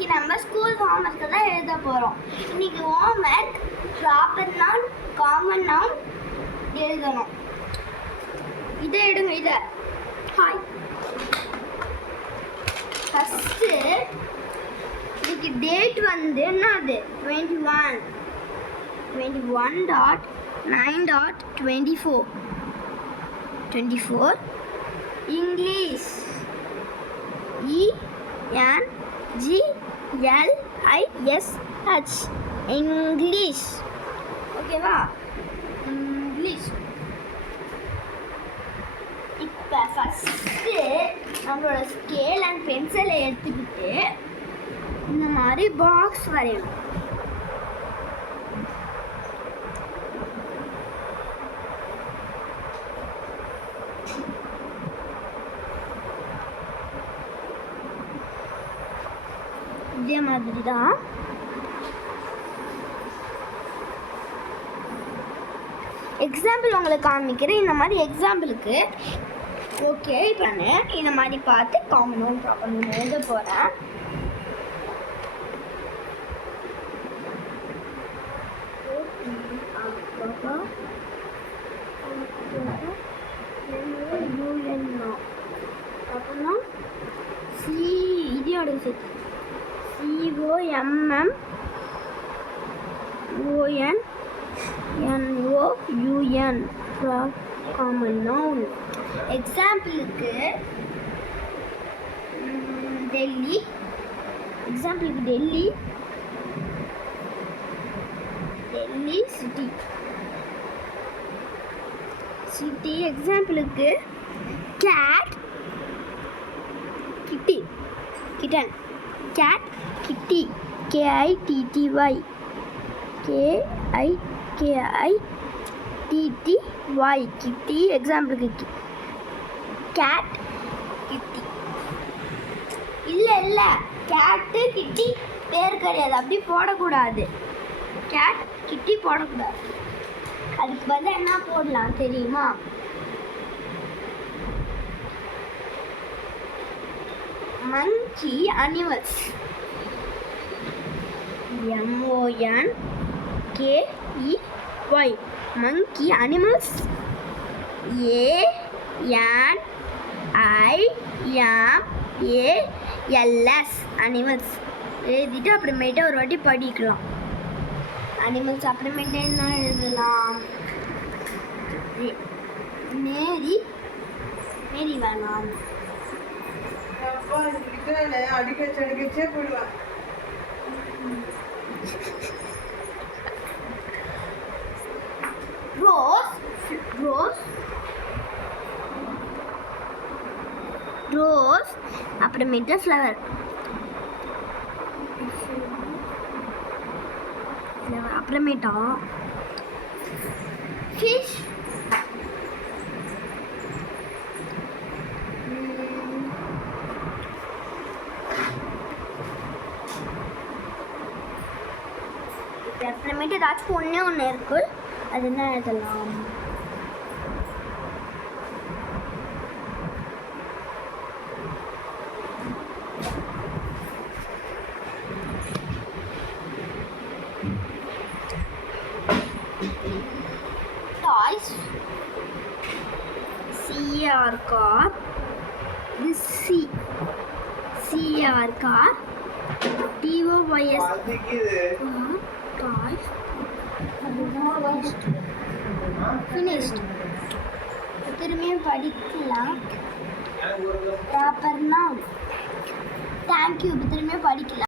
இன்னைக்கு நம்ம school homework தான் எழுத போகிறோம். இன்னைக்கு homework proper noun common noun எழுதணும். இதை எடுங்க. இதை ஹாய். ஃபஸ்ட்டு இன்னைக்கு டேட் வந்து என்னது 21.9.24 இங்கிலீஷ் ENGLISH இங்கிலீஷ். ஓகேவா? இங்கிலீஷ். இப்போ ஃபஸ்ட்டு நம்மளோட ஸ்கேல் அண்ட் பென்சிலை எடுத்துக்கிட்டு இந்த மாதிரி பாக்ஸ் வரையணும். இதே மாதிரி தான் எக்ஸாம்பிள் உங்களுக்கு காமிக்கிறேன். இந்த மாதிரி எக்ஸாம்பிளுக்கு ஓகே. இப்போ நான் இந்த மாதிரி பார்த்து காமன் நவுன் ப்ராப்பர் நவுன் எழுத போகிறேன். அப்புறமா இதோட சேர்த்து COMMONNOUN காமன் நவுன். எக்ஸாம்பிளுக்கு டெல்லி. டெல்லி சிட்டி. எக்ஸாம்பிளுக்கு கேட் கிட்டன். கேட் கிட்டி. KITTY கிட்டி. எக்ஸாம்பிளுக்கு கேட் கிட்டி. இல்லை கேட்டு கிட்டி பேர் கிடையாது, அப்படி போடக்கூடாது. கேட் கிட்டி போடக்கூடாது. அதுக்கு பதில் என்ன போடலாம் தெரியுமா? மங்கி அனிமல்ஸ். MONKEY மங்கி அனிமல்ஸ். ANIMALS அனிமல்ஸ் எழுதிட்டு அப்புறமேட்டு ஒரு வாட்டி படிக்கலாம். அனிமல்ஸ் அப்புறமேட்டு என்ன எழுதலாம்? மேரி வேணாம். அடிக்கச்சே போயிடுவேன். ரோஸ் அப்புறமேட்டு ஃப்ளவர். அப்புறமேட்டா ஃபிஷ். அப்புறமேட்டு ஏதாச்சும் ஒன்று இருக்கு. அது என்ன எழுதலாம்? Toys. CR car. This CR car. TOYS toys. Finished. திரும்பியும் படிக்கலாம். Proper noun. தேங்க்யூ. திரும்பியும் படிக்கலாம்.